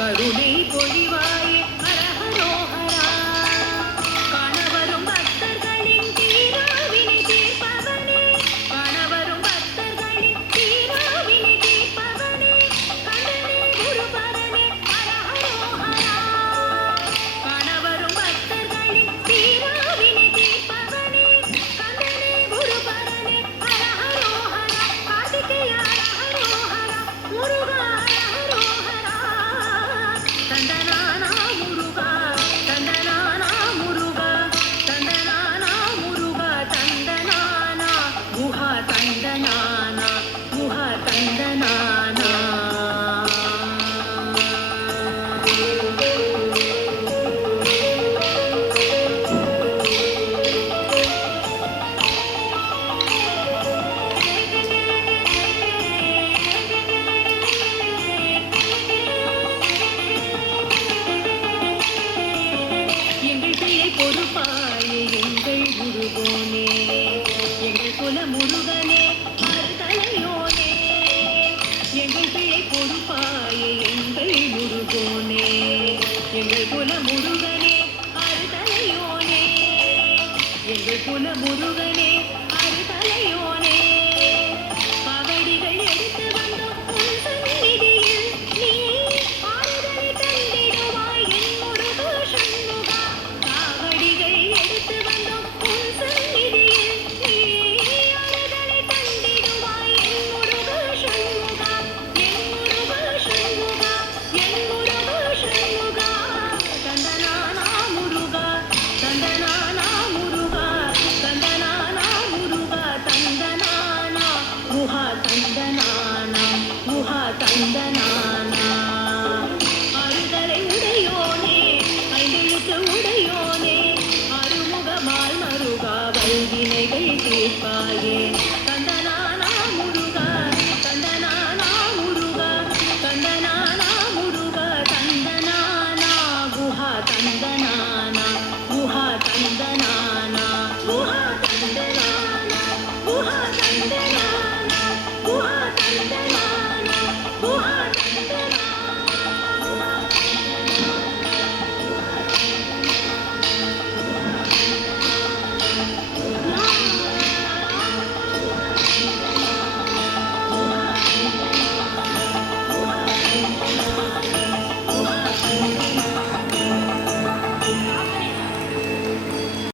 கருணை பொழிவாயே ஹரஹரோஹரா. காணவரும் பக்தர்களின் தீராவினை தீர்ப்பவனே, காணவரும் பக்தர்களின் தீராவினை தீர்ப்பவனே, கண்ணனே குருபரனே ஹரஹரோஹரா. காணவரும் பக்தர்களின் தீராவினை தீர்ப்பவனே, கண்ணனே குருபரனே ஹரஹரோஹரா. கார்த்திகேயா ஹரஹரோஹரா, முருகா ஹரஹரோஹரா. தந்தனானா முருகா, தந்தனானா முருகா, தந்தனானா முருகா, தந்தனானா குஹா, தந்தனானா குஹா, தந்தனானா. எங்கள் பிள்ளை பொறுப்பாயே எங்கள் குருவோனே, எங்கள் குல முருகனே அருதலையோனே. எங்கள் பிள்ளை பொறுப்பாயே எங்கள் முருகோனே, எங்கள் குல முருகனே அருதலையோனே. எங்கள் குல முருகனே அருதலையோனே. காவடிகள் எடுத்து வந்தோம் உன் சந்நிதியில், நீ ஆறுதலை தந்திடுவாய் என் முருக சண்முகா. காவடிகள் எடுத்து வந்தோம் உன் சந்நிதியில், நீ ஆறுதலை தந்திடுவாய் என் முருக சண்முகா. என் முருக சண்முகா, என் முருக சண்முகா. தந்தனானா முருகா, தந்தனானா முருகா, தந்தனானா முருகா, தந்தனானா குஹா, தந்தனானா குஹா, தந்தனானா.